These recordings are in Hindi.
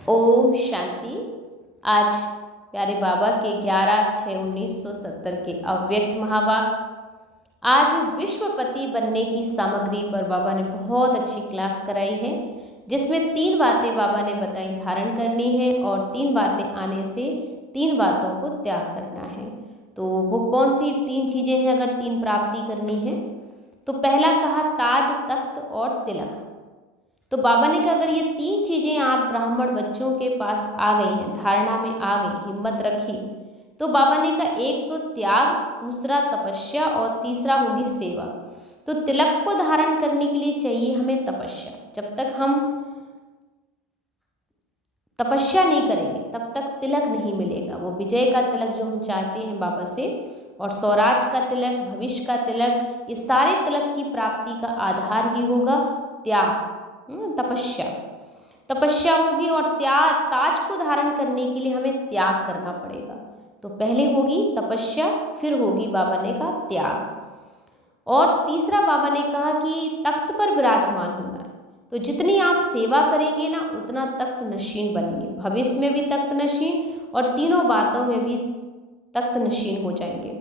ओम शांति। आज प्यारे बाबा के 11/6/1970 के अव्यक्त महावाक्य। आज विश्वपति बनने की सामग्री पर बाबा ने बहुत अच्छी क्लास कराई है, जिसमें 3 बातें बाबा ने बताई धारण करनी है और 3 बातें आने से 3 बातों को त्याग करना है। तो वो कौन सी 3 चीज़ें हैं अगर 3 प्राप्ति करनी है? तो पहला कहा ताज, तख्त और तिलक। तो बाबा ने कहा अगर ये 3 चीज़ें आप ब्राह्मण बच्चों के पास आ गई हैं, धारणा में आ गई, हिम्मत रखी, तो बाबा ने कहा एक तो त्याग, दूसरा तपस्या और तीसरा होगी सेवा। तो तिलक को धारण करने के लिए चाहिए हमें तपस्या। जब तक हम तपस्या नहीं करेंगे तब तक तिलक नहीं मिलेगा। वो विजय का तिलक जो हम चाहते हैं बाबा से, और स्वराज का तिलक, भविष्य का तिलक, ये सारे तिलक की प्राप्ति का आधार ही होगा त्याग, तपस्या। तपस्या होगी और त्याग, ताज को धारण करने के लिए हमें त्याग करना पड़ेगा। तो पहले होगी तपस्या, फिर होगी बाबा ने कहा त्याग, और तीसरा बाबा ने कहा कि तख्त पर विराजमान होना है। तो जितनी आप सेवा करेंगे ना उतना तख्त नशीन बनेंगे, भविष्य में भी तख्त नशीन और तीनों बातों में भी तख्त नशीन हो जाएंगे।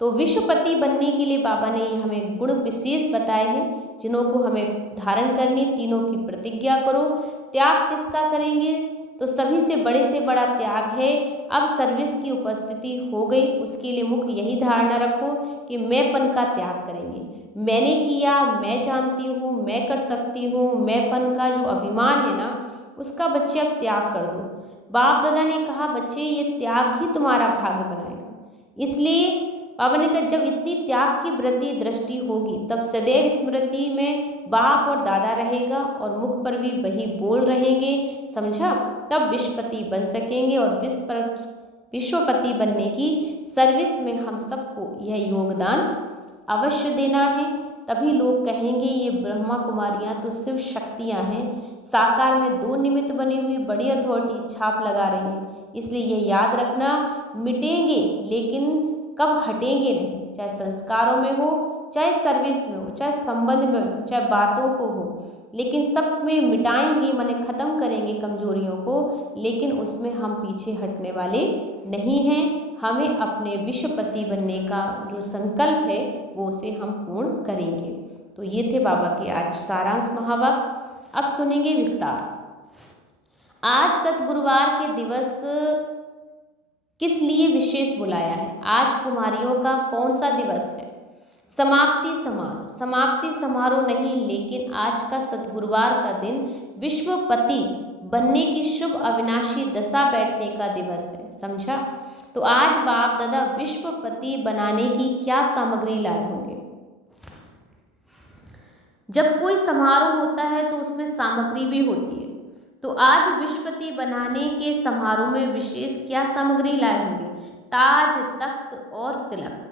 तो विश्वपति बनने के लिए बाबा ने हमें गुण विशेष बताए हैं, जिन्हों को हमें धारण करनी। तीनों की प्रतिज्ञा करो। त्याग किसका करेंगे? तो सभी से बड़ा त्याग है। अब सर्विस की उपस्थिति हो गई, उसके लिए मुख्य यही धारणा रखो कि मैंपन का त्याग करेंगे। मैंने किया, मैं जानती हूँ, मैं कर सकती हूँ, मैंपन का जो अभिमान है ना, उसका बच्चे अब त्याग कर दो। बाप दादा ने कहा बच्चे ये त्याग ही तुम्हारा भाग्य बनाएगा। इसलिए बाबा ने कहा जब इतनी त्याग की वृत्ति दृष्टि होगी तब सदैव स्मृति में बाप और दादा रहेगा और मुख पर भी वही बोल रहेंगे, समझा? तब विश्वपति बन सकेंगे। और विश्वपति बनने की सर्विस में हम सबको यह योगदान अवश्य देना है। तभी लोग कहेंगे ये ब्रह्मा कुमारियाँ तो सिर्फ शक्तियाँ हैं, साकार में 2 निमित्त बनी हुई बड़ी अथॉरिटी छाप लगा रही हैं। इसलिए ये याद रखना, मिटेंगे लेकिन कब हटेंगे नहीं, चाहे संस्कारों में हो, चाहे सर्विस में हो, चाहे संबंध में हो, चाहे बातों को हो, लेकिन सब में मिटाएंगे, माने ख़त्म करेंगे कमजोरियों को, लेकिन उसमें हम पीछे हटने वाले नहीं हैं। हमें अपने विश्वपति बनने का जो संकल्प है वो उसे हम पूर्ण करेंगे। तो ये थे बाबा के आज सारांश महावाक्य। अब सुनेंगे विस्तार। आज सतगुरुवार के दिवस किस लिए विशेष बुलाया है? आज कुमारियों का कौन सा दिवस है? समाप्ति समारोह। समाप्ति समारोह नहीं, लेकिन आज का सतगुरुवार का दिन विश्वपति बनने की शुभ अविनाशी दशा बैठने का दिवस है, समझा? तो आज बाप दादा विश्वपति बनाने की क्या सामग्री लाए होंगे? जब कोई समारोह होता है तो उसमें सामग्री भी होती है। तो आज विश्वपति बनाने के समारोह में विशेष क्या सामग्री लाए होंगे? ताज, तख्त और तिलक।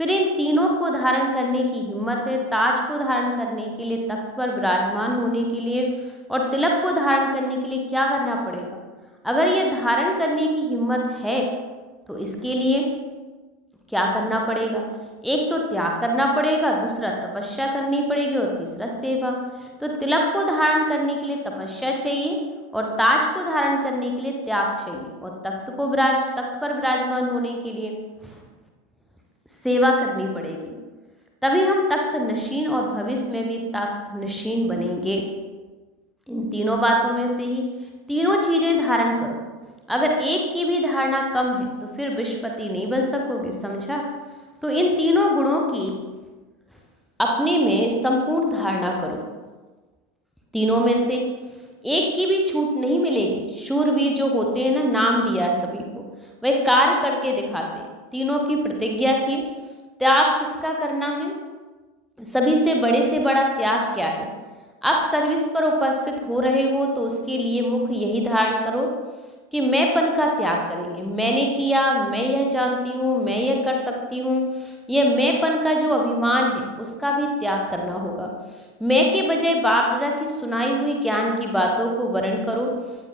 फिर इन तीनों को धारण करने की हिम्मत है। ताज को धारण करने के लिए, तख्त पर विराजमान होने के लिए और तिलक को धारण करने के लिए क्या करना पड़ेगा? अगर ये धारण करने की हिम्मत है तो इसके लिए क्या करना पड़ेगा? एक तो त्याग करना पड़ेगा, दूसरा तपस्या करनी पड़ेगी और तीसरा सेवा। तो तिलक को धारण करने के लिए तपस्या चाहिए और ताज को धारण करने के लिए त्याग चाहिए और तख्त पर विराजमान होने के लिए सेवा करनी पड़ेगी। तभी हम तख्त नशीन और भविष्य में भी तख्त नशीन बनेंगे। इन तीनों बातों में से ही तीनों चीजें धारण करो। अगर एक की भी धारणा कम है तो फिर विश्वपति नहीं बन सकोगे, समझा? तो इन तीनों गुणों की अपने में संपूर्ण धारणा करो। तीनों में से एक की भी छूट नहीं मिलेगी। शूरवीर जो होते हैं ना, नाम दिया सभी को, वह कार्य करके दिखाते हैं। तीनों की प्रतिज्ञा की। त्याग किसका करना है? सभी से बड़ा त्याग क्या है? आप सर्विस पर उपस्थित हो रहे हो तो उसके लिए मुख्य यही धारण करो कि मैंपन का त्याग करेंगे। मैंने किया, मैं यह जानती हूँ, मैं यह कर सकती हूँ, यह मैंपन का जो अभिमान है उसका भी त्याग करना होगा। मैं के बजाय बाप दादा की सुनाई हुई ज्ञान की बातों को वर्ण करो।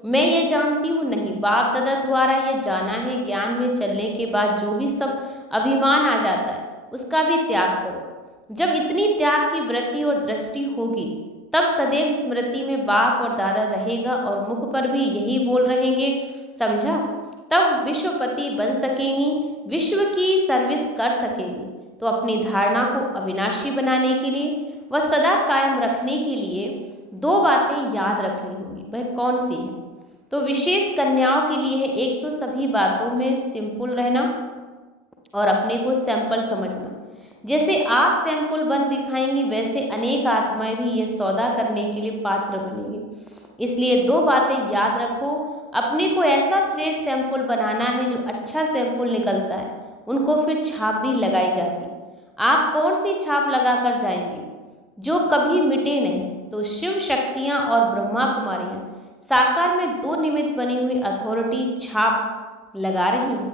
मैं ये जानती हूँ नहीं, बाप दादा द्वारा ये जाना है। ज्ञान में चलने के बाद जो भी सब अभिमान आ जाता है उसका भी त्याग करो। जब इतनी त्याग की वृत्ति और दृष्टि होगी तब सदैव स्मृति में बाप और दादा रहेगा और मुख पर भी यही बोल रहेंगे, समझा? तब विश्वपति बन सकेंगी, विश्व की सर्विस कर सकेंगी। तो अपनी धारणा को अविनाशी बनाने के लिए व सदा कायम रखने के लिए 2 बातें याद रखनी होगी। वह कौन सी है? तो विशेष कन्याओं के लिए है, एक तो सभी बातों में सिंपल रहना और अपने को सैंपल समझना। जैसे आप सैंपल बन दिखाएंगे वैसे अनेक आत्माएं भी ये सौदा करने के लिए पात्र बनेंगे। इसलिए 2 बातें याद रखो, अपने को ऐसा श्रेष्ठ सैंपल बनाना है जो अच्छा सैंपल निकलता है, उनको फिर छाप भी लगाई जाती है। आप कौन सी छाप लगा कर जाएंगे? जो कभी मिटे नहीं। तो शिव शक्तियाँ और ब्रह्मा कुमारियाँ साकार में 2 निमित्त बनी हुई अथॉरिटी छाप लगा रही हैं।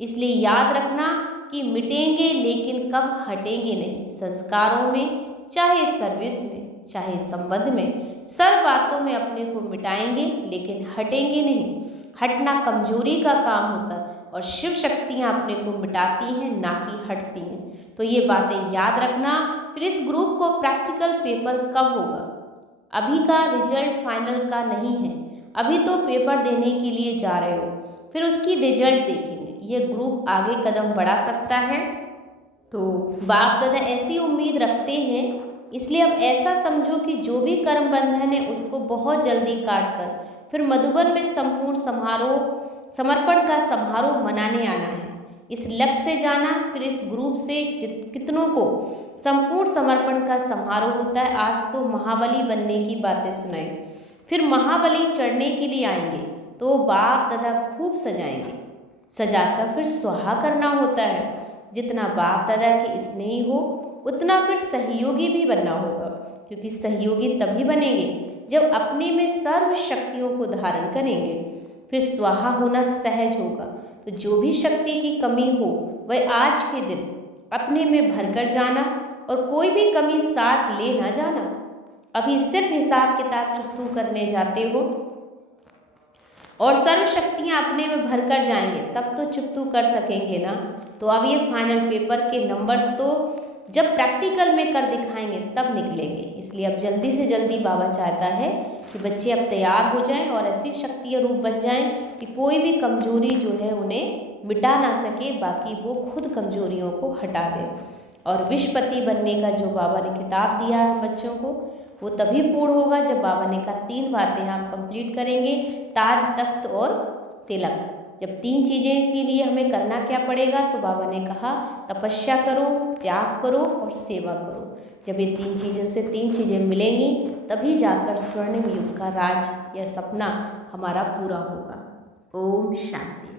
इसलिए याद रखना कि मिटेंगे लेकिन कब हटेंगे नहीं। संस्कारों में, चाहे सर्विस में, चाहे संबंध में, सब बातों में अपने को मिटाएंगे लेकिन हटेंगे नहीं। हटना कमजोरी का काम होता है और शिव शक्तियाँ अपने को मिटाती हैं, ना कि हटती हैं। तो ये बातें याद रखना। फिर इस ग्रुप को प्रैक्टिकल पेपर कब होगा? अभी का रिजल्ट फाइनल का नहीं है, अभी तो पेपर देने के लिए जा रहे हो, फिर उसकी रिजल्ट देखेंगे। ये ग्रुप आगे कदम बढ़ा सकता है। तो बाप दादा ऐसी उम्मीद रखते हैं, इसलिए अब ऐसा समझो कि जो भी कर्म बंधन है उसको बहुत जल्दी काट कर फिर मधुबन में संपूर्ण समर्पण का समारोह मनाने आना है। इस लक्ष्य से जाना, फिर इस ग्रुप से कितनों को संपूर्ण समर्पण का समारोह होता है। आज तो महाबली बनने की बातें सुनाई, फिर महाबली चढ़ने के लिए आएंगे तो बाप दादा खूब सजाएंगे, सजाकर फिर स्वाहा करना होता है। जितना बाप दादा के स्नेही हो उतना फिर सहयोगी भी बनना होगा, क्योंकि सहयोगी तभी बनेंगे जब अपने में सर्व शक्तियों को धारण करेंगे। फिर स्वाहा होना सहज होगा। तो जो भी शक्ति की कमी हो वह आज के दिन अपने में भरकर जाना और कोई भी कमी साथ ले ना जाना। अभी सिर्फ हिसाब किताब चुकतू करने जाते हो और सर्व शक्तियाँ अपने में भरकर जाएंगे, तब तो चुकतू कर सकेंगे ना। तो अब ये फाइनल पेपर के नंबर्स तो जब प्रैक्टिकल में कर दिखाएंगे तब निकलेंगे। इसलिए अब जल्दी से जल्दी बाबा चाहता है कि बच्चे अब तैयार हो जाएं और ऐसी शक्तियाँ रूप बन जाएं कि कोई भी कमजोरी जो है उन्हें मिटा ना सके, बाकी वो खुद कमजोरियों को हटा दें। और विश्वपति बनने का जो बाबा ने किताब दिया है बच्चों को, वो तभी पूर्ण होगा जब बाबा ने कहा 3 बातें आप कंप्लीट करेंगे, ताज, तख्त और तिलक। जब 3 चीज़ें के लिए हमें करना क्या पड़ेगा? तो बाबा ने कहा तपस्या करो, त्याग करो और सेवा करो। जब ये 3 चीज़ों से 3 चीज़ें मिलेंगी तभी जाकर स्वर्णिम युग का राज या सपना हमारा पूरा होगा। ओम शांति।